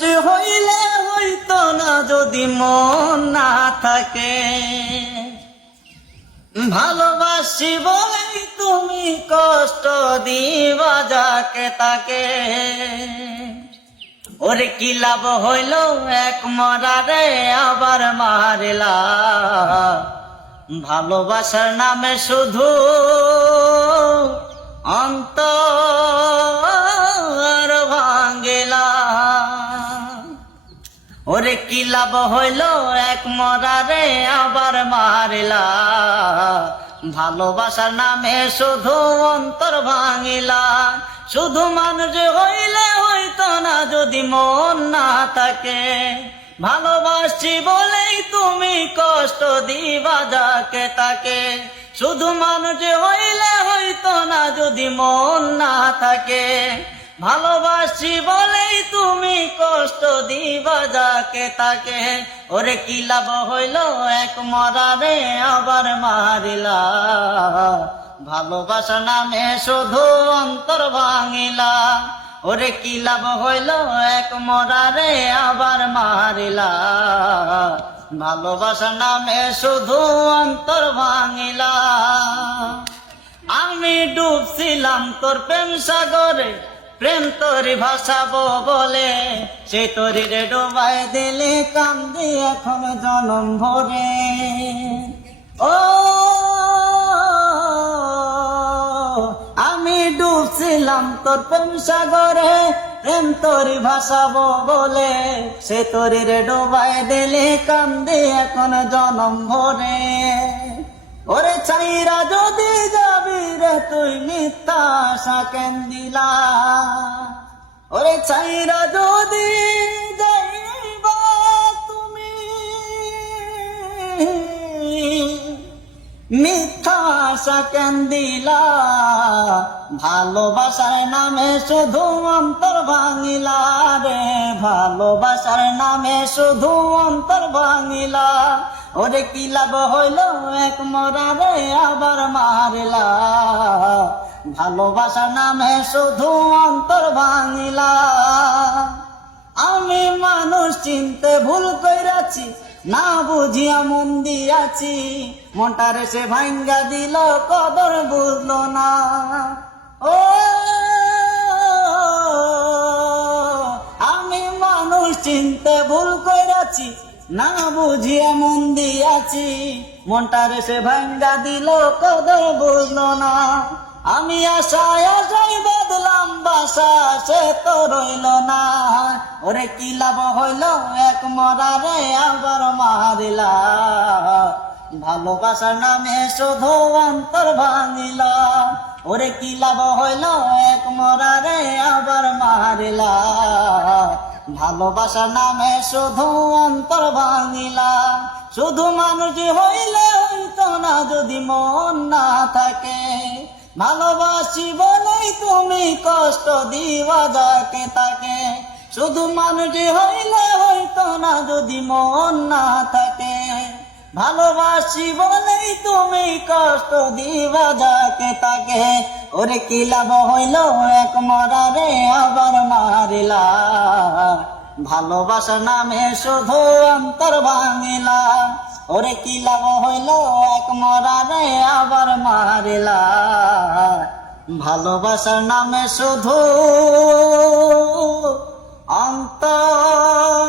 যে হইলে হইতো না যদি মন না থাকে, ভালোবাসি বলেই তুমি কষ্ট দিবা যাকে তাকে। ওরে কি লাভ হইল এক মরারে আবার মারিলা, ভালোবাসার নামে শুধু অন্তর ভাঙিলা। ওরে কি লাভ হইল এক মরারে আবার মারিলা, ভালোবাসার নামে শুধু অন্তর ভাঙিলা। শুধু মানুষ হইলে হইতো না যদি মন না থাকে, ভালোবাসি বলেই তুমি কষ্ট দিবা যাকে তাকে। শুধু মানুষ হইলে হইতো না যদি মন না থাকে, ভালোবাসি বলেই তুমি কষ্ট দিবা যাকে তাকে। ওরে কি লাভ হইল এক মরারে আবার মারিলা, ভালোবাসা নামে শুধু অন্তর ভাঙিলা। ওরে কি লাভ হইল এক মরারে আবার মারিলা, ভালোবাসা নামে শুধু অন্তর ভাঙিলা। আমি ডুবছিলাম তোর প্রেম সাগরে, প্রেম তোরি ভাসাবো বলে, সে তোরি রে ডোবাই দিলে কান্দি এখন জনম ভরে। ও আমি ডুবছিলাম তোর প্রেম সাগরে, প্রেম তোরি ভাসাবো বলে, সে তোরি রে ডোবাই দিলে কান্দি এখন জনম ভরে। ওরে চাইরা যদি যাবি রে তুই মিথ্যা আশা কেন দিলা, ওরে চাইরা যদি যাইবা তুমি মিথ্যা আশা কেন দিলা। ভালোবাসার নামে শুধু অন্তর ভাঙিলা রে, ভালোবাসার নামে শুধু অন্তর ভাঙিলা। ওরে কি লাভ হইল এক মরারে আবার মারিলা, ভালোবাসার নামে শুধু অন্তর ভাঙিলা। আমি মানুষ চিনতে ভুল কইরাছি, না বুঝিয়া মন দিয়াছি, মনটারে সে ভাঙ্গা দিল কদর বুঝলো না। ও আমি মানুষ চিনতে ভুল কইরাছি, না বুঝিয়া মন দিয়াছি, মনটারে সে ভাঙ্গা দিল কদর বুঝলো না। আমি আশায় আশায় বাঁধলাম বাসা, সে তো রইল না। ওরে কি লাভ হইল এক মরারে আবার মারিলা, ভালোবাসার নামে শুধু অন্তর ভাঙিলা। ওরে কি লাভ হইল এক মরারে আবার মারিলা, ভালোবাসার নামে শুধু অন্তর ভাঙিলা। শুধু মানুষ হইলে হইতো না যদি মন না থাকে, ভালোবাসি বলেই তুমি কষ্ট দিবা যাকে তাকে। শুধু মানুষ হইলে হইতো না যদি মন না থাকে, ভালোবাসি বলেই তুমি কষ্ট দিবা যাকে তাকে। ওরে কি লাভ হইল এক মরারে আবার মারিলা, ভালোবাসার নামে শুধু অন্তর ভাঙিলা। ওরে কি লাভ হইল এক মরারে আবার মারিলা, ভালোবাসার নামে শুধু অন্তর